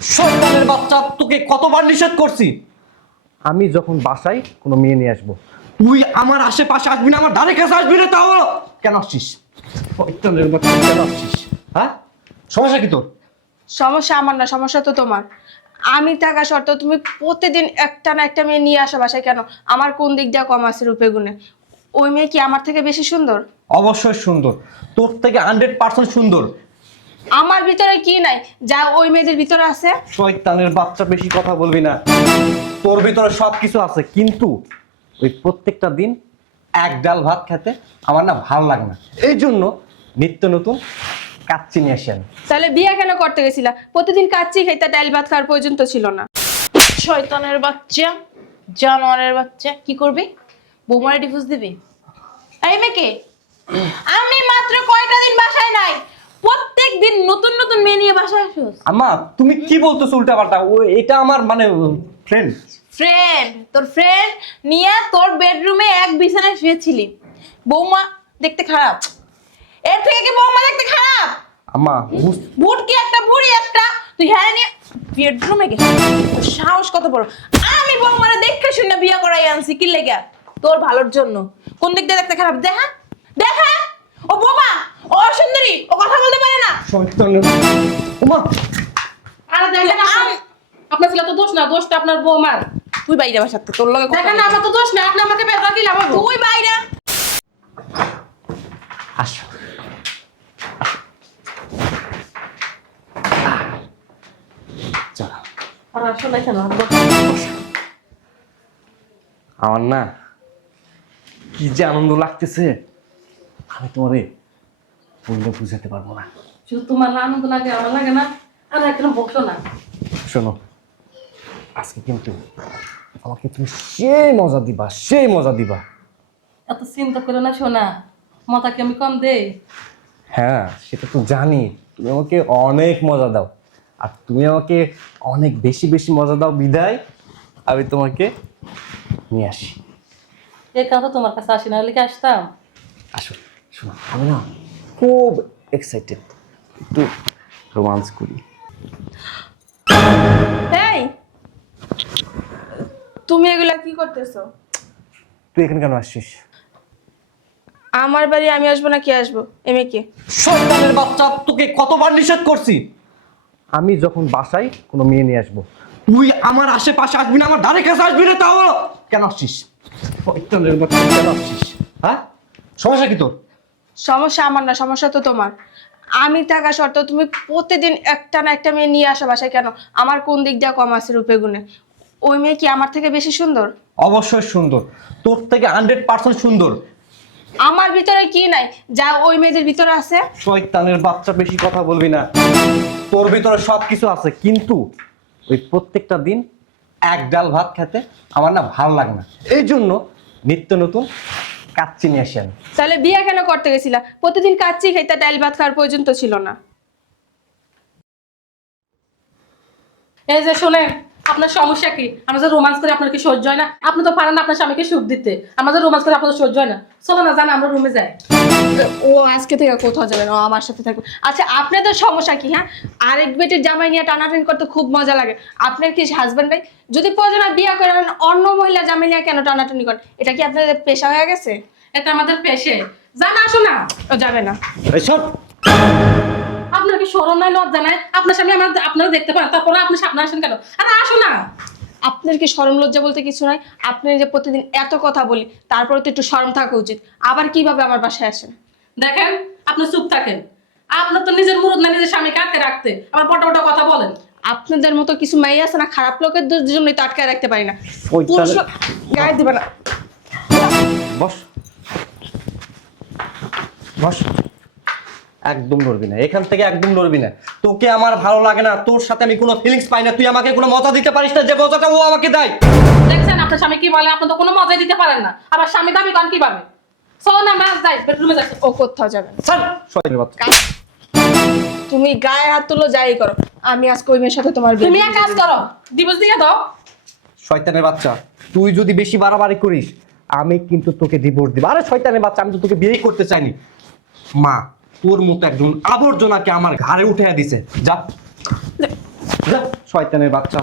শয়তানের বাচ্চা, তোকে কতবার নিষেধ করছি আমি যখন বাসায় কোনো মেয়ে নিয়ে আসবো তুই আমার আশেপাশে আসবি না, আমার ধারে কাছে আসবি না। তাও কেন আসছিস? শয়তানের বাচ্চা, কেন আসছিস? হ্যাঁ, সমস্যা কি তোর? সমস্যা আমার না, সমস্যা তো তোমার। আমি থাকা সত্ত্বেও তুমি প্রতিদিন একটা না একটা মেয়ে নিয়ে আসা বাসায় কেন? আমার কোন দিক দিয়ে কম আছে রূপে গুণে? ওই মেয়ে কি আমার থেকে বেশি সুন্দর? অবশ্যই সুন্দর, তোর থেকে 100% সুন্দর। আমার ভিতরে কি নাই যা ওই মেয়েদের ভিতরে আছে? শয়তানের বাচ্চা, বেশি কথা বলবি না। তোর ভিতরে সবকিছু আছে, কিন্তু ওই প্রত্যেকটা দিন এক ডাল ভাত খেতে আমার না ভালো লাগে না। এই জন্য নিত্য নতুন কাচ্চি নিয়ে আসি আমি। তাহলে বিয়ে কেন করতে গেছিলা? প্রতিদিন কাচ্চি খাইতে, ডাল ভাত খাওয়ার প্রয়োজন তো ছিল না। শয়তানের বাচ্চা, জানোয়ারের বাচ্চা, কি করবি? বৌমারে ডিভোর্স দিবি? এই মেয়েকে আমি মাত্র কয়টা দিন বাসায় নাই, প্রত্যেক দিন নতুন নতুন মেয়ে নিয়ে বাসায় আসোস। আম্মা, তুমি কি বলতেছো উল্টা পাল্টা? এটা আমার মানে ফ্রেন্ড। ফ্রেন্ড? তোর ফ্রেন্ড নিয়ে তোর বেডরুমে এক বিছানায় শুয়েছিলি। বৌমা দেখতে খারাপ, এর থেকে কি বৌমা দেখতে খারাপ? আম্মা বুট কি একটা, বুড়ি একটা, তুই হ্যাঁ নিয়ে বেডরুমে গেছিস? তোর সাহস কত বড়! আমি বৌমারে দেখে শুনে বিয়ে করাই আনছি, কি লেগে? তোর ভালোর জন্য। কোন দিক দিয়ে দেখতে খারাপ? দেখা দেখা, ও বোমা, ও সুন্দরী, ও কথা বলতে পারে না। শয়তানের ওমা, আরে দেখেন আপনার ছেলে তো দোষ না, দোষটা আপনার বৌমার। তুই বাইরে বাসাতে, তোর লগে দেখেন না, আমার তো দোষ না, আপনি আমাকে বেদা কি লাগাবো? তুই বাইরে। আসো। চল। আর আসলে কেন আমার না কি যে আনন্দ লাগতেছে, আমি তোমারে বললে বুঝাতে পারবো না। শুধু তোমার আনন্দ লাগে, আমার লাগে না। আর একদম বকছো না। শোনো, আজকে কিন্তু আমাকে তুমি সেই মজা দিবা, সেই মজা দিবা। এত চিন্তা করে না শোনা, মাথা কি আমি কম দেই? হ্যাঁ, সেটা তো জানি, তুমি আমাকে অনেক মজা দাও, আর তুমি আমাকে অনেক বেশি বেশি মজা দাও বিদায় আমি তোমাকে নিয়ে আসি। এই কারণে তোমার কাছে আসি, না হলে কি আসতাম? আসো, শোনো, আমি না খুব এক্সাইটেড, একটু রোমান্স করি। এই, তুমি এগুলা কি করতেছো? তুই এখানে কেন আসছিস? আমার বাড়ি আমি আসবো না, কে আসবো? এ মেয়ে কে? শয়তানের বাচ্চা, তোকে কতবার নিষেধ করছি আমি যখন বাসায় কোনো মেয়ে নিয়ে আসবো তুই আমার আশেপাশে আসবি না, আমার ধারে কাছে আসবি না। তাও কেন আসছিস? শয়তানের বাচ্চা, কেন আসছিস? হ্যাঁ, সমস্যা কি তোর? সমস্যা আমার না, সমস্যা তো তোমার। আমি থাকা সত্ত্বেও তুমি প্রতিদিন একটা না একটা মেয়ে নিয়ে আসা বাসায় কেন? আমার কোন দিক দিয়ে কম আছে রূপে গুণে? ওই মেয়ে কি আমার থেকে বেশি সুন্দর? অবশ্যই সুন্দর, তোর থেকে 100% সুন্দর। আমার ভিতরে কি নাই যা ওই মেয়েদের ভিতরে আছে? শয়তানের বাচ্চা, বেশি কথা বলবি না। তোর ভিতরে সবকিছু আছে, কিন্তু ওই প্রত্যেকটা দিন এক ডাল ভাত খেতে আমার না ভালো লাগে না। এই জন্য নিত্য নতুন কাচ্চি নিয়ে আসি আমি। তাহলে বিয়ে কেন করতে গেছিলা? প্রতিদিন কাচ্চি খাইতে, ডাল ভাত খাওয়ার প্রয়োজন তো ছিল না। এই যে শোনেন, আপনার সমস্যা কি? আমরা যে রোমান্স করে আপনার কি সহ্য হয় না? আপনি তো পারেন না আপনার স্বামীকে সুখ দিতে, আমরা যে রোমান্স করে আপনার সহ্য হয় না। চলো না, জানা আমরা রুমে যাই। ও আজকে থেকে কোথাও যাবে না, ও আমার সাথে থাকবে। আচ্ছা, আপনাদের সমস্যা কি? হ্যাঁ, আরেক বেটির জামাই নিয়ে টানাটানি করতে খুব মজা লাগে। আপনার কি হাজবেন্ড নাই? যদি প্রয়োজন হয় বিয়ে করেন, অন্য মহিলা জামাই নিয়ে কেন টানাটানি করেন? এটা কি আপনাদের পেশা হয়ে গেছে? এটা আমাদের পেশে, জানা আসো না। ও যাবে না। এইসব আপনার কি শরম নাই, লজ্জা নাই? আপনার সামনে আমরা আপনারা দেখতে পান, তারপরে আপনি সামনে আসেন কেন? আরে আসো না। আপনার কি শরম লজ্জা বলতে কিছু নাই? আপনি যে প্রতিদিন এত কথা বলি, তারপরে তো একটু শরম থাকা উচিত। আবার কিভাবে আমার বাসায় আসেন? দেখেন, আপনি চুপ থাকেন। আপনার তো নিজের মুরুদ না, নিজের স্বামীকে আটকে রাখতে আবার পটা পটা কথা বলেন। আপনাদের মতো কিছু মেয়ে আছে না, খারাপ লোকের জন্যই তো আটকায় রাখতে পারি না। ওই পুরুষ তাহলে- লোক গায়ে দিবে না। বস বস, একদম নড়বি না, এখান থেকে একদম নড়বি না। তোকে আমার ভালো লাগে না, তোর সাথে আমি কোনো ফিলিংস পাই না, তুই আমাকে কোনো মজা দিতে পারিস না যে মজাটা ও আমাকে দেয়। দেখছেন আপনার স্বামী কি বলে? আপনি তো কোনো মজাই দিতে পারেন না, আবার স্বামী দাবি করেন কিভাবে? চলো না, মাছ যাই, বেডরুমে যাচ্ছি। ও কোথাও যাবে না। ছাড়, শয়তানের বাচ্চা। তুমি গায়ে হাত তুলো, যাই করো, আমি আজকে ওই মেয়ের সাথে তোমার বিয়ে তুমি দিয়ে এক কাজ দেব। করো, ডিভোর্স দিয়ে দাও। শয়তানের বাচ্চা, তুই যদি বেশি বাড়াবাড়ি করিস আমি কিন্তু তোকে ডিভোর্স দিব। আরে শয়তানের বাচ্চা, আমি তো তোকে বিয়েই করতে চাইনি। মা তোর মতো একজন আবর্জনাকে আমার ঘাড়ে উঠে দিছে। যা যা। শয়তানের বাচ্চা।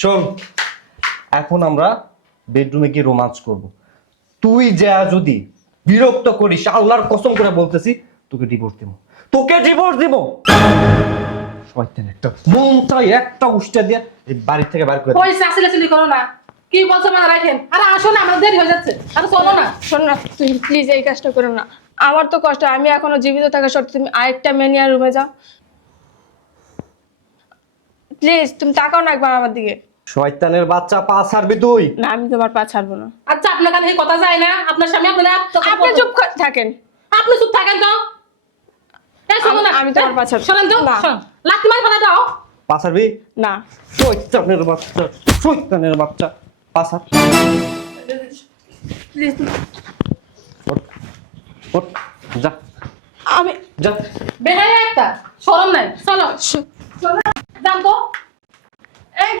শোন, এখন আমরা বেডরুমে গিয়ে রোমান্স করব। তুই যা যদি বিরক্ত করিস, আল্লাহর কসম করে বলতেছি তোকে ডিভোর্স দিব, তোকে ডিভোর্স দিব। শয়তান একটা, মন চাই একটা উষ্টা দিয়ে এই বাড়ি থেকে বাইর করে দে। ওই চাচিলাচিলি করো না, কি বলছো মানে রাখেন। আরে আসো না, আমার দেরি হয়ে যাচ্ছে। আরে চলো না। শোন না, তুমি প্লিজ এই কাজটা করো না। আমার তো কষ্ট, আমি এখনো জীবিত থাকা সত্ত্বেও তুমি আরেকটা মেয়ে নিয়ে রুমে যাও। প্লিজ তুমি তাকাও না একবার আমার দিকে। শয়তানের বাচ্চা, পা ছাড়বি তুই। না, আমি তোমার পা ছাড়বো না। আচ্ছা আপনার কানে এই কথা যায় না? আপনার স্বামী আপনারা আপনি চুপ থাকেন। আপনি চুপ থাকেন তো। এই শোনো না, আমি তোমার পা ছাড়বো। শোনেন তো, না। শোন, লাথি মার ফেলে দাও। পা ছাড়বি? না। শয়তানের বাচ্চা, শয়তানের বাচ্চা, পা ছাড়। প্লিজ। ওঠ, ওঠ, যা আমি যা। বেহাই একটা শরম নাই। চলো চলো, যান তো। এই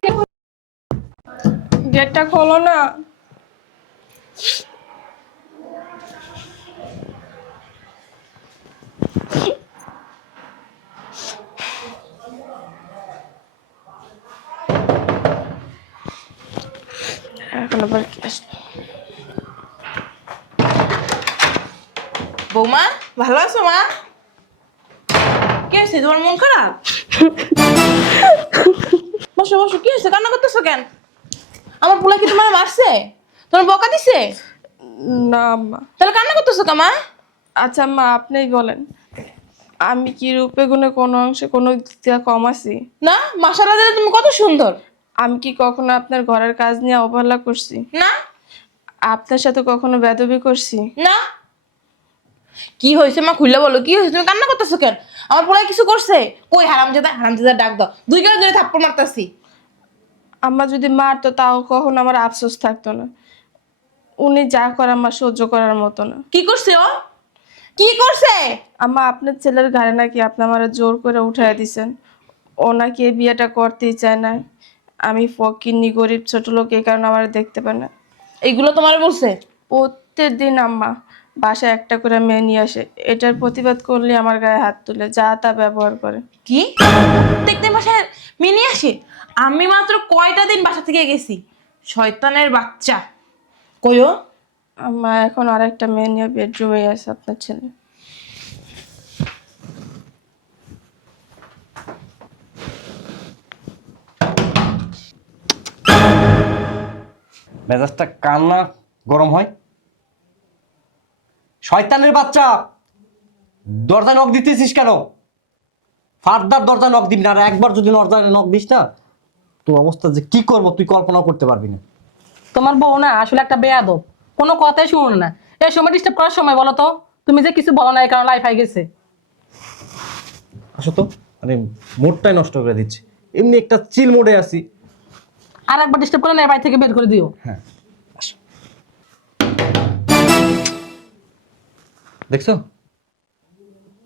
গেটটা খোলো না। এখন আবার কি আসবে? বৌমা ভালো আছো মা? কি হয়েছে, তোমার মন খারাপ? বসো বসো, কি হয়েছে, কান্না করতেছো কেন? আমার পোলা কি তোমার মারছে, তোমার বকা দিছে? না আম্মা। তাহলে কান্না করতেছো কামা? আচ্ছা আম্মা, আপনিই বলেন, আমি কি রূপে গুণে কোনো অংশে কোনো দিক থেকে কম আছি? না, মাশাআল্লাহ দিলে তুমি কত সুন্দর। আমি কি কখনো আপনার ঘরের কাজ নিয়ে অবহেলা করছি? না আপনার সাথে কখনো বেদবি করছি? না। কি হয়েছে মা, খুলে বলো কি হয়েছে, তুমি কান্না করতেছো কেন? আমার পোলা কিছু করছে? কই, হারামজাদা হারামজাদা ডাক দাও, দুই গাল ধরে থাপ্পড় মারতাছি। আম্মা যদি মারতো তাও কখনো আমার আফসোস থাকতো না। উনি যা করে আমার সহ্য করার মতো না। কি করছে ও, কি করছে? আম্মা, আপনার ছেলের ঘাড়ে নাকি আপনি আমার জোর করে উঠাই দিছেন। ও নাকি এই বিয়েটা করতেই চায় না। আমি ফকিন্নি গরিব ছোট লোক, এই কারণে আমার দেখতে পায় না। এইগুলো তোমার বলছে? প্রত্যেক দিন আম্মা বাসায় একটা করে মেয়ে নিয়ে আসে, এটার প্রতিবাদ করলে আমার গায়ে হাত তুলে যা তা ব্যবহার করে। কি দেখতে বাসায় মিনি আসে? আমি মাত্র কয়টা দিন বাসা থেকে গেছি, শয়তানের বাচ্চা। কইও আম্মা, এখন আরেকটা মেয়ে নিয়ে বেডরুমে আছে আপনার ছেলে। মেজাজটা কান্না গরম হয়। শয়তানের বাচ্চা, দরজা নক দিতেছিস কেন? ফার্দার দরজা নক দিবি না, আর একবার যদি দরজা নক দিস না, তোর অবস্থা যে কি করবো তুই কল্পনা করতে পারবি না। তোমার বউ না আসলে একটা বেয়াদব, কোনো কথাই শুনো না। এই সময় ডিস্টার্ব করার সময় বলো তো, তুমি যে কিছু বলো না এই কারণে লাইফ হয়ে গেছে। আসো তো, মানে মোডটাই নষ্ট করে দিচ্ছি। এমনি একটা চিল মোডে আছি। আর একবার ডিস্টার্ব করলে না এই বাড়ি থেকে বের করে দিও। হ্যাঁ, আসো। দেখছো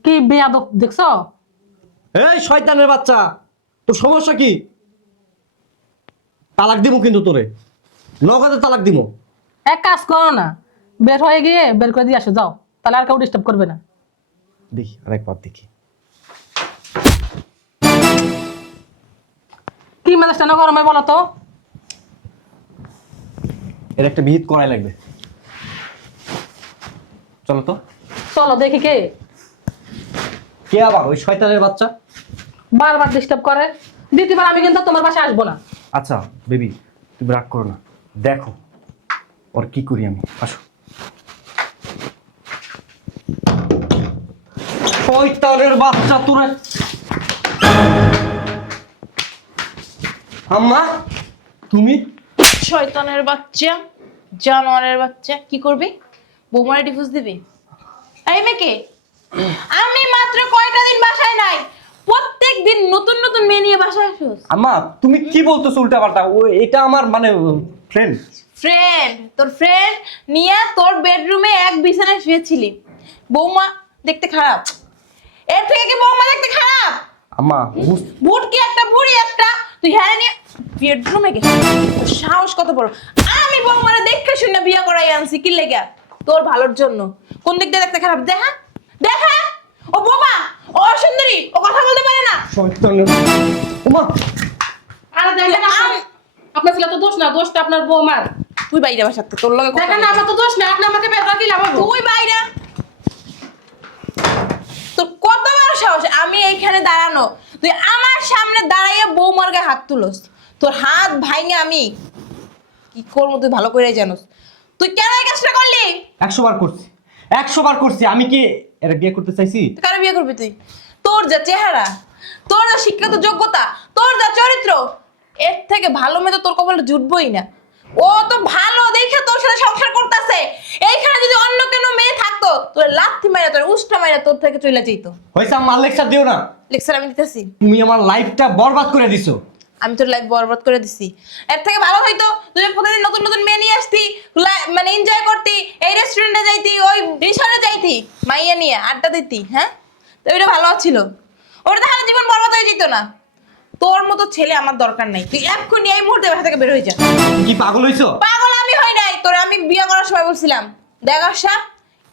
কি বেয়াদব দেখছো? এই শয়তানের বাচ্চা, তোর সমস্যা কি? তালাক দিব কিন্তু তোরে, নগদে তালাক দিব। এক কাজ করো না, বের হয়ে গিয়ে বের করে দিয়ে আসো, যাও, তাহলে আর কেউ ডিস্টার্ব করবে না। দেখি আরেকবার দেখি। কি মেজাজটা না গরমে বলো তো? এর একটা বিহিত করাই লাগবে। চলো তো। চলো দেখি কে কে আবার? ওই শয়তানের বাচ্চা। বারবার ডিস্টার্ব করে। দ্বিতীয়বার আমি কিন্তু তোমার বাসায় আসবো না। আচ্ছা বেবি, তুমি রাগ করো না, দেখো ওর কি করি আমি। আসো। শয়তানের বাচ্চা তোরে। আম্মা তুমি? শয়তানের বাচ্চা, জানোয়ারের বাচ্চা, কি করবি? বৌমারে ডিভোর্স দিবি? এই মেয়েকে, আমি মাত্র কয়টা দিন বাসায় নাই, প্রত্যেক দিন নতুন নতুন মেয়ে নিয়ে বাসায় আসোস। আম্মা তুমি কি বলতেছো উল্টা পাল্টা? ও এটা আমার মানে ফ্রেন্ড। ফ্রেন্ড? তোর ফ্রেন্ড নিয়ে তোর বেডরুমে এক বিছানায় শুয়েছিলি। বৌমা দেখতে খারাপ, এর থেকে কি বৌমা দেখতে খারাপ? আম্মা বুট কি একটা, বুড়ি একটা, তুই হ্যাঁ নিয়ে বেডরুমে গেছিস? তোর সাহস কত বড়! আমি বৌমারে দেখে শুনে বিয়ে করাই আনছি, কি লেগে? তোর ভালোর জন্য। কোন দিক দিয়ে দেখতে খারাপ? দেখা দেখা, ও বোমা, ও সুন্দরী, ও কথা বলতে পারে না। শয়তানের, ওমা আরে দেখেন আপনার ছেলে তো দোষ না, দোষটা আপনার বৌমার। তুই বাইরে বাসার থেকে, তোর লগে কথা দেখেন বলবো। আমার তো দোষ না, আপনি আমাকে বেদরা কি লাগাবো? তুই বাইরে। তোর কত বড় সাহস আমি এইখানে দাঁড়ানো, তুই আমার সামনে দাঁড়াইয়া বৌমার গায়ে হাত তুলস। তোর হাত ভাঙে আমি কি করবো তুই ভালো করে জানোস। তুই কেন এই কাজটা করলি? 100 বার করছি, 100 বার করছি। আমি কি এরা বিয়ে করতে চাইছি? তুই কারো বিয়ে করবি তুই? তোর যা চেহারা, তোর যা শিক্ষাগত যোগ্যতা, তোর যা চরিত্র, এর থেকে ভালো মেয়ে তো তোর কপালে জুটবই না। ও তো ভালো দেখে তোর সাথে সংসার করতেছে। এইখানে যদি অন্য কোনো মেয়ে থাকতো, তোর লাথি মাইরা, তোর উষ্টা মাইরা তোর থেকে চলে যেত। হয়েছে, আমার লেকচার দিও না। লেকচার আমি দিতেছি? তুমি আমার লাইফটা বরবাদ করে দিছো। আমি তোর লাইফ বরবাদ করে দিছি। এর থেকে ভালো হইতো তুই প্রতিদিন নতুন নতুন মেয়ে নিয়ে আসতি, মানে এনজয় করতি, এই রেস্টুরেন্টে যাইতি, ওই রিসর্টে যাইতি, মাইয়া নিয়ে আড্ডা দিতি। হ্যাঁ, তো ওইটা ভালো ছিল। ওটা তাহলে জীবন বরবাদ হয়ে যেত না। তোর মতো ছেলে আমার দরকার নাই। তুই এক্ষুনি এই মুহূর্তে বাসা থেকে বের হয়ে যা। তুমি কি পাগল হইছো? পাগল আমি হই নাই। তোর আমি বিয়ে করার সময় বলছিলাম, দেখ আশা,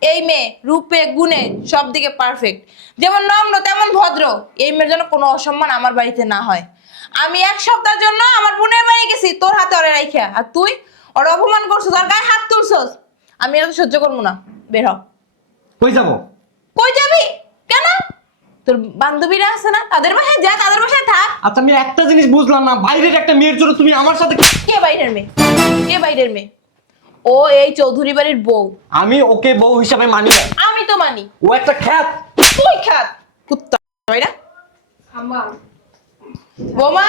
এই মেয়ে রূপে গুণে সব দিকে পারফেক্ট, যেমন নম্র তেমন ভদ্র। এই মেয়ের জন্য কোনো অসম্মান আমার বাড়িতে না হয়। আমি 1 সপ্তাহের জন্য আমার বোনের বাড়ি গেছি তোর হাতে ওরে রাইখা, আর তুই ওর অপমান করছিস, ওর গায়ে হাত তুলছস। আমি এটা তো সহ্য করবো না। বের হ। কই যাবো? কই যাবি? কেন? তোর বান্ধবীরা আছে না, তাদের বাসায় যা, তাদের বাসায় থাক। আচ্ছা, আমি একটা জিনিস বুঝলাম না, বাইরের একটা মেয়ের জন্য তুমি আমার সাথে কে বাইরের মেয়ে? কে বাইরের মেয়ে? ও এই চৌধুরী বাড়ির বউ। আমি ওকে বউ হিসাবে মানি না। আমি তো মানি। ও একটা খ্যাত। তুই খাত কুত্তা বাইরা। আম্মা বৌমা,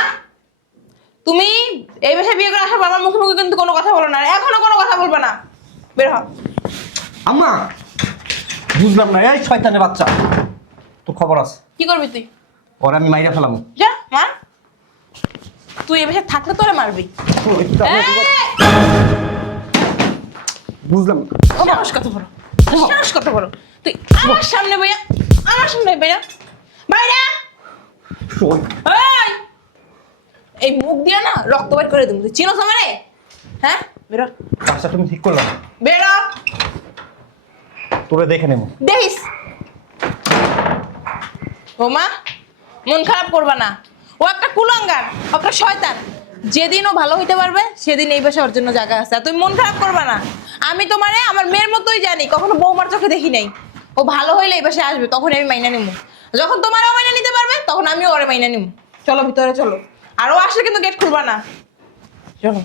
তুমি এই বাসায় বিয়ে করে আসার পর আমার মুখে মুখে কিন্তু কোনো কথা বলো না, এখনো কোনো কথা বলবে না। বের হ। আম্মা, বুঝলাম না, এই শয়তানের বাচ্চা, তোর খবর আছে। কি করবি তুই? ওর আমি মাইরা ফেলাম। যা মার। তুই এই বাসায় থাকলে তোরে মারবি। বুঝলাম না। সাহস কত বড়, সাহস কত বড়। তুই আমার সামনে বইয়া, আমার সামনে বইয়া বাইরে। এই, এই মুখ দিয়ে না রক্ত বের করে দেবো। তুই চিনোস আমারে? হ্যাঁ, বেরো। আচ্ছা, তুমি ঠিক করলাম, বেরো। তোরে দেখে নেবো। দেখিস বৌমা, মন খারাপ করবা না। ও একটা কুলাঙ্গার, একটা শয়তান। যেদিন ও ভালো হইতে পারবে সেদিন এই বাসায় ওর জন্য জায়গা আছে। আর তুমি মন খারাপ করবা না। আমি তোমারে আমার মেয়ের মতোই জানি, কখনো বৌমার চোখে দেখি নাই। ও ভালো হইলে এই বাসায় আসবে, তখন আমি মাইনা নিব। যখন তোমারও মাইনা নিতে পারবে তখন আমিও ওরে মাইনা নিব। চলো ভিতরে চলো। আর ও আসলে কিন্তু গেট খুলবা না। চলো।